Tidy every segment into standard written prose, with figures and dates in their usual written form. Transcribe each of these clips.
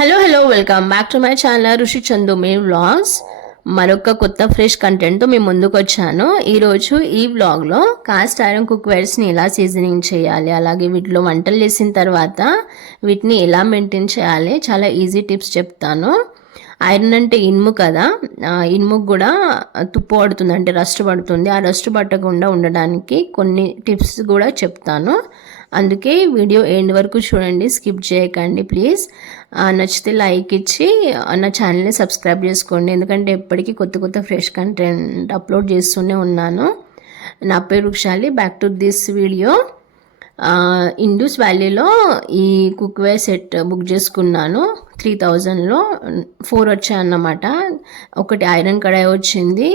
Hello welcome back to my channel Rishi Chandu me vlogs. మరొక కొత్త fresh కంటెంట్తో మేము ముందుకు వచ్చాను. ఈరోజు ఈ వ్లాగ్లో కాస్ట్ ఐరన్ కుక్వేర్స్ని ఎలా సీజనింగ్ చేయాలి, అలాగే వీటిలో వంటలు చేసిన తర్వాత వీటిని ఎలా మెయింటైన్ చేయాలి, చాలా ఈజీ టిప్స్ చెప్తాను. ఐరన్ అంటే ఇనుము కదా, ఇనుముకు కూడా తుప్పు పడుతుంది, అంటే రస్ట్ పడుతుంది. ఆ రస్ట్ పట్టకుండా ఉండడానికి కొన్ని టిప్స్ కూడా చెప్తాను. అందుకే వీడియో ఎండ్ వరకు చూడండి, స్కిప్ చేయకండి ప్లీజ్. నచ్చితే లైక్ ఇచ్చి నా ఛానల్ని సబ్స్క్రైబ్ చేసుకోండి, ఎందుకంటే ఎప్పటికీ కొత్త కొత్త ఫ్రెష్ కంటెంట్ అప్లోడ్ చేస్తూనే ఉన్నాను. నా పేరు Vrukshali. Back to this video. Indus వ్యాలీలో ఈ కుక్వేర్ సెట్ బుక్ చేసుకున్నాను. 3000లో 4 వచ్చాయన్నమాట. ఒకటి ఐరన్ కడాయి వచ్చింది,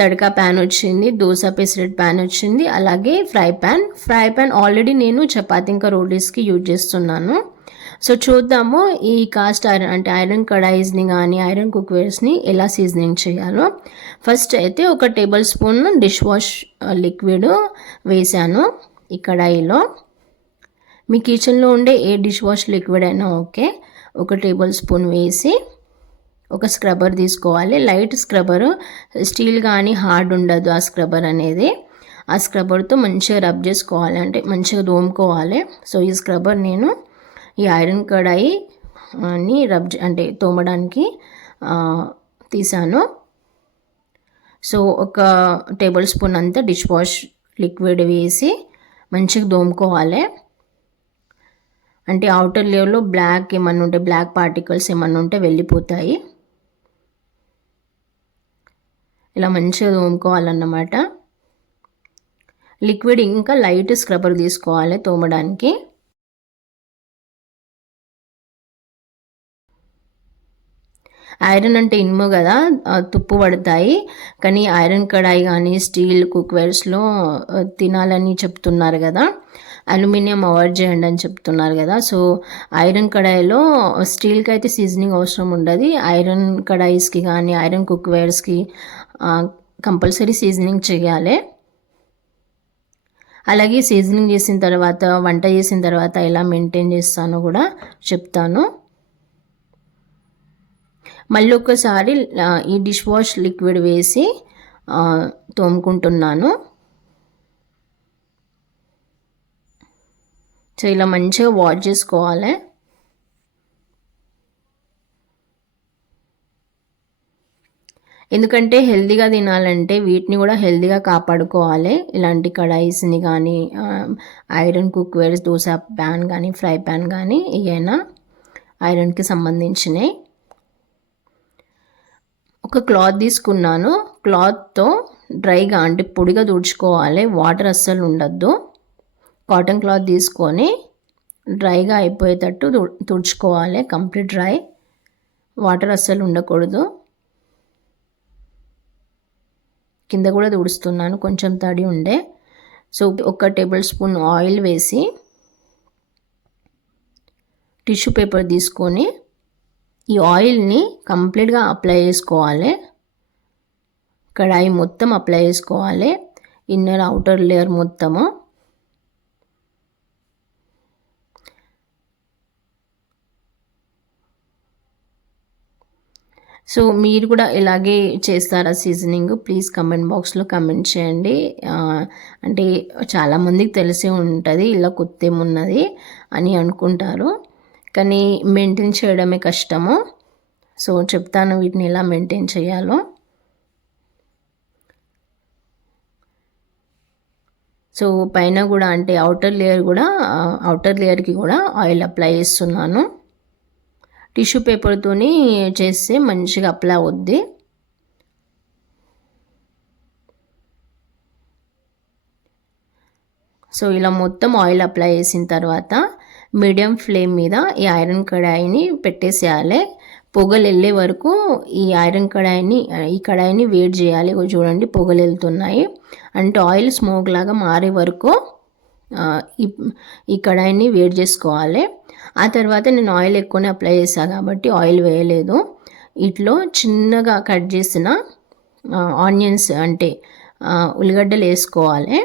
తడకా ప్యాన్ వచ్చింది, దోశ పెసరెట్ ప్యాన్ వచ్చింది, అలాగే ఫ్రై ప్యాన్ ఆల్రెడీ నేను చపాతీ ఇంకా రోటీస్కి యూజ్ చేస్తున్నాను. సో చూద్దాము ఈ కాస్ట్ ఐరన్ అంటే ఐరన్ కడాయిస్ని కానీ ఐరన్ కుక్వేర్స్ని ఎలా సీజనింగ్ చేయాలో. ఫస్ట్ అయితే ఒక table spoon dish wash liquid వేసాను ఈ కడాయిలో. మీ కిచెన్లో ఉండే ఏ డిష్ వాష్ లిక్విడ్ అయినా ఓకే. ఒక టేబుల్ స్పూన్ వేసి ఒక స్క్రబ్బర్ తీసుకోవాలి. లైట్ స్క్రబ్బర్, స్టీల్ కానీ హార్డ్ ఉండదు ఆ స్క్రబ్బర్ అనేది. ఆ స్క్రబ్బర్తో మంచిగా రబ్ చేసుకోవాలి, అంటే మంచిగా దోముకోవాలి. సో ఈ స్క్రబ్బర్ నేను ఈ ఐరన్ కడాయిని అంటే తోమడానికి తీసాను. సో ఒక టేబుల్ స్పూన్ అంతా డిష్ వాష్ లిక్విడ్ వేసి మంచిగా దోముకోవాలి. అంటే అవుటర్ లేయర్లో బ్లాక్ ఏమన్నా ఉంటే, బ్లాక్ పార్టికల్స్ ఏమన్నా ఉంటే వెళ్ళిపోతాయి. ఇలా మంచిగా తోముకోవాలన్నమాట. లిక్విడ్ ఇంకా లైట్ స్క్రబ్బర్ తీసుకోవాలి తోమడానికి. ఐరన్ అంటే ఇనుము కదా, తుప్పు పడతాయి. కానీ ఐరన్ కడాయి కానీ స్టీల్ కుక్వేర్స్లో తినాలని చెప్తున్నారు కదా, అల్యూమినియం అవాయిడ్ చేయండి అని చెప్తున్నారు కదా. సో ఐరన్ కడాయిలో స్టీల్కి అయితే సీజనింగ్ అవసరం ఉండదు. ఐరన్ కడాయిస్కి కానీ ఐరన్ కుక్వేర్స్కి కంపల్సరీ సీజనింగ్ చేయాలి. అలాగే సీజనింగ్ చేసిన తర్వాత, వంట చేసిన తర్వాత ఎలా మెయింటైన్ చేస్తానో కూడా చెప్తాను. మళ్ళీ ఒకసారి ఈ డిష్ వాష్ లిక్విడ్ వేసి తోముకుంటున్నాను. సో ఇలా మంచిగా వాష్ చేసుకోవాలి. ఎందుకంటే హెల్తీగా తినాలంటే వీటిని కూడా హెల్తీగా కాపాడుకోవాలి. ఇలాంటి కడాయిస్ని కానీ ఐరన్ కుక్వేర్స్, దోశ ప్యాన్ కానీ ఫ్రై ప్యాన్ కానీ ఏవైనా ఐరన్కి సంబంధించినవి. ఒక క్లాత్ తీసుకున్నాను. క్లాత్తో డ్రైగా అంటే పొడిగా తుడుచుకోవాలి, వాటర్ అస్సలు ఉండద్దు. కాటన్ క్లాత్ తీసుకొని డ్రైగా అయిపోయేటట్టు తుడుచుకోవాలి, కంప్లీట్ డ్రై, వాటర్ అస్సలు ఉండకూడదు. కింద కూడా తుడుస్తున్నాను, కొంచెం తడి ఉండే. సో ఒక టేబుల్ స్పూన్ ఆయిల్ వేసి టిష్యూ పేపర్ తీసుకొని ఈ ఆయిల్ని కంప్లీట్గా అప్లై చేసుకోవాలి. కడాయి మొత్తం అప్లై చేసుకోవాలి, ఇన్నర్ అవుటర్ లేయర్ మొత్తము. సో మీరు కూడా ఇలాగే చేస్తారా సీజనింగ్? ప్లీజ్ కమెంట్ బాక్స్లో కమెంట్ చేయండి. అంటే చాలామందికి తెలిసే ఉంటుంది ఇలా కొత్త ఏమున్నది అని అనుకుంటారు, కానీ మెయింటైన్ చేయడమే కష్టము. సో చెప్తాను వీటిని ఎలా మెయింటైన్ చేయాలో. సో పైన కూడా అంటే అవుటర్ లేయర్కి కూడా ఆయిల్ అప్లై చేస్తున్నాను. టిష్యూ పేపర్తోని చేస్తే మంచిగా అప్లై అవుద్ది. సో ఇలా మొత్తం ఆయిల్ అప్లై చేసిన తర్వాత మీడియం ఫ్లేమ్ మీద ఈ ఐరన్ కడాయిని పెట్టేసేయాలి. పొగలు వెళ్ళే వరకు ఈ కడాయిని వేడి చేయాలి. చూడండి పొగలు వెళ్తున్నాయి, అంటే ఆయిల్ స్మోక్ లాగా మారే వరకు ఈ కడాయిని వేడి చేసుకోవాలి. ఆ తర్వాత నేను ఆయిల్ ఎక్కువనే అప్లై చేశాను కాబట్టి ఆయిల్ వేయలేదు. ఇట్లో చిన్నగా కట్ చేసిన ఆనియన్స్ అంటే ఉల్లిగడ్డలు వేసుకోవాలి.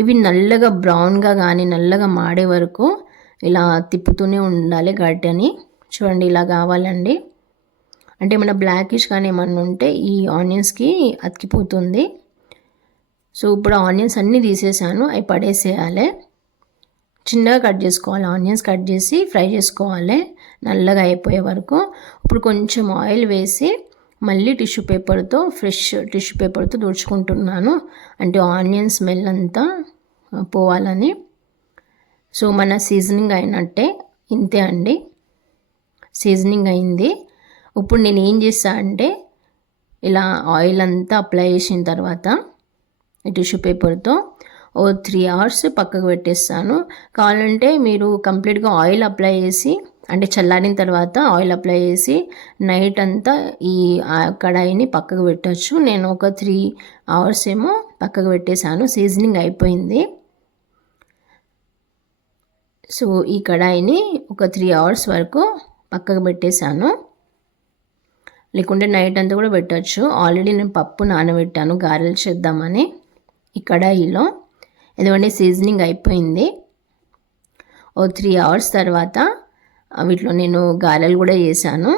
ఇవి నల్లగా బ్రౌన్గా కానీ నల్లగా మాడే వరకు ఇలా తిప్పుతూనే ఉండాలి గరిటెని. చూడండి ఇలా కావాలండి. అంటే ఏమైనా బ్లాకిష్ కానీ ఏమన్నా ఉంటే ఈ ఆనియన్స్కి అతికిపోతుంది. సో ఇప్పుడు ఆనియన్స్ అన్నీ తీసేసాను, అవి పడేసేయాలి. చిన్నగా కట్ చేసుకోవాలి, ఆనియన్స్ కట్ చేసి ఫ్రై చేసుకోవాలి నల్లగా అయిపోయే వరకు. ఇప్పుడు కొంచెం ఆయిల్ వేసి మళ్ళీ ఫ్రెష్ టిష్యూ పేపర్తో తుడుచుకుంటున్నాను, అంటే ఆనియన్ స్మెల్ అంతా పోవాలని. సో మన సీజనింగ్ అయినట్టే, ఇంతే అండి, సీజనింగ్ అయింది. ఇప్పుడు నేను ఏం చేస్తా అంటే ఇలా ఆయిల్ అంతా అప్లై చేసిన తర్వాత టిష్యూ పేపర్తో 3 hours పక్కకు పెట్టేస్తాను. కావాలంటే మీరు కంప్లీట్గా ఆయిల్ అప్లై చేసి, అంటే చల్లారిన తర్వాత ఆయిల్ అప్లై చేసి నైట్ అంతా ఈ కడాయిని పక్కకు పెట్టచ్చు. నేను ఒక 3 hours ఏమో పక్కకు పెట్టేశాను, సీజనింగ్ అయిపోయింది. సో ఈ కడాయిని ఒక 3 hours వరకు పక్కకు పెట్టేశాను, లేకుంటే నైట్ అంతా కూడా పెట్టచ్చు. ఆల్రెడీ నేను పప్పు నానబెట్టాను గారెలు చేద్దామని ఈ కడాయిలో. ఎందుకంటే సీజనింగ్ అయిపోయింది. 3 hours తర్వాత వీటిలో నేను గారెలు కూడా చేశాను.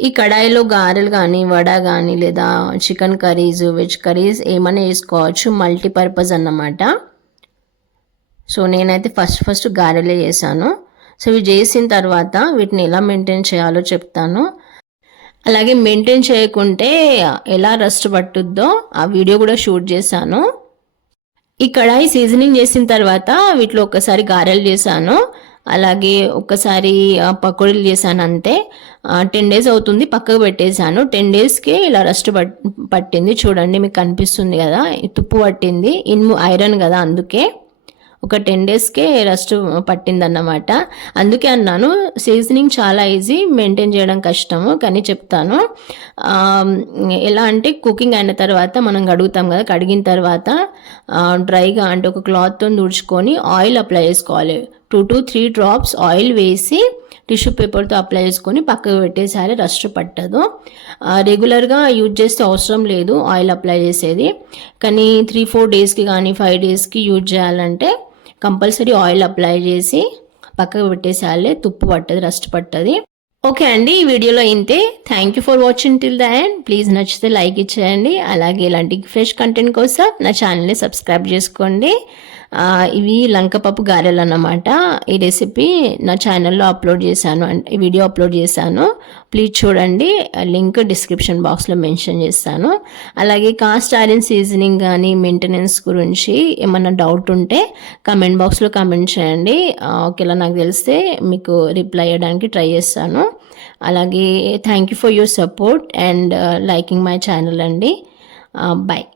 ఈ కడాయిలో గారెలు కానీ, వడ కానీ, లేదా చికెన్ కర్రీస్, వెజ్ కర్రీస్ ఏమైనా వేసుకోవచ్చు, మల్టీపర్పస్ అన్నమాట. సో నేనైతే ఫస్ట్ గారెలే చేశాను. సో ఇవి చేసిన తర్వాత వీటిని ఎలా మెయింటైన్ చేయాలో చెప్తాను. అలాగే మెయింటైన్ చేయకుంటే ఎలా రస్ట్ పట్టుద్దో ఆ వీడియో కూడా షూట్ చేశాను. ఈ కడాయి సీజనింగ్ చేసిన తర్వాత వీటిలో ఒక్కసారి గారెలు చేశాను, అలాగే ఒక్కసారి పకోడీలు చేశాను, అంతే. 10 days అవుతుంది, పక్కకు పెట్టేశాను. 10 daysకి ఇలా రస్ట్ పట్టింది. చూడండి మీకు కనిపిస్తుంది కదా, తుప్పు పట్టింది, ఇనుము ఐరన్ కదా, అందుకే ఒక 10 daysకే రస్ట్ పట్టిందన్నమాట. అందుకే అన్నాను సీజనింగ్ చాలా ఈజీ, మెయింటైన్ చేయడం కష్టము, కానీ చెప్తాను. ఎలా అంటే కుకింగ్ అయిన తర్వాత మనం కడుగుతాం కదా, కడిగిన తర్వాత డ్రైగా అంటే ఒక క్లాత్తో తుడుచుకొని ఆయిల్ అప్లై చేసుకోవాలి. 2 to 3 drops ఆయిల్ వేసి టిష్యూ పేపర్తో అప్లై చేసుకొని పక్కకు పెట్టేసేయాలి, రస్ట్ పట్టదు. రెగ్యులర్గా యూజ్ చేస్తే అవసరం లేదు ఆయిల్ అప్లై చేసేది, కానీ 3-4 daysకి కానీ 5 daysకి యూజ్ చేయాలంటే కంపల్సరీ ఆయిల్ అప్లై చేసి పక్కకు పెట్టేసేయాలి, తుప్పు పట్టదు, రస్ట్ పట్టది. ఓకే అండి, ఈ వీడియోలో ఇంతే. Thank you for watching till the end. Please నచ్చితే లైక్ ఇచ్చేయండి, అలాగే ఇలాంటి ఫ్రెష్ కంటెంట్ కోసం నా ఛానల్ని సబ్స్క్రైబ్ చేసుకోండి. ఇవి లంకపప్పు గారెలు అన్నమాట. ఈ రెసిపీ నా ఛానల్లో అప్లోడ్ చేశాను, ఈ వీడియో అప్లోడ్ చేశాను, ప్లీజ్ చూడండి. లింక్ డిస్క్రిప్షన్ బాక్స్లో మెన్షన్ చేస్తాను. అలాగే కాస్ట్ ఐరన్ సీజనింగ్ కానీ మెయింటెనెన్స్ గురించి ఏమన్నా డౌట్ ఉంటే కమెంట్ బాక్స్లో కమెంట్ చేయండి. ఓకేలా నాకు తెలిస్తే మీకు రిప్లై చేయడానికి ట్రై చేస్తాను. అలాగే thank you for your support and liking my channel అండి. బాయ్.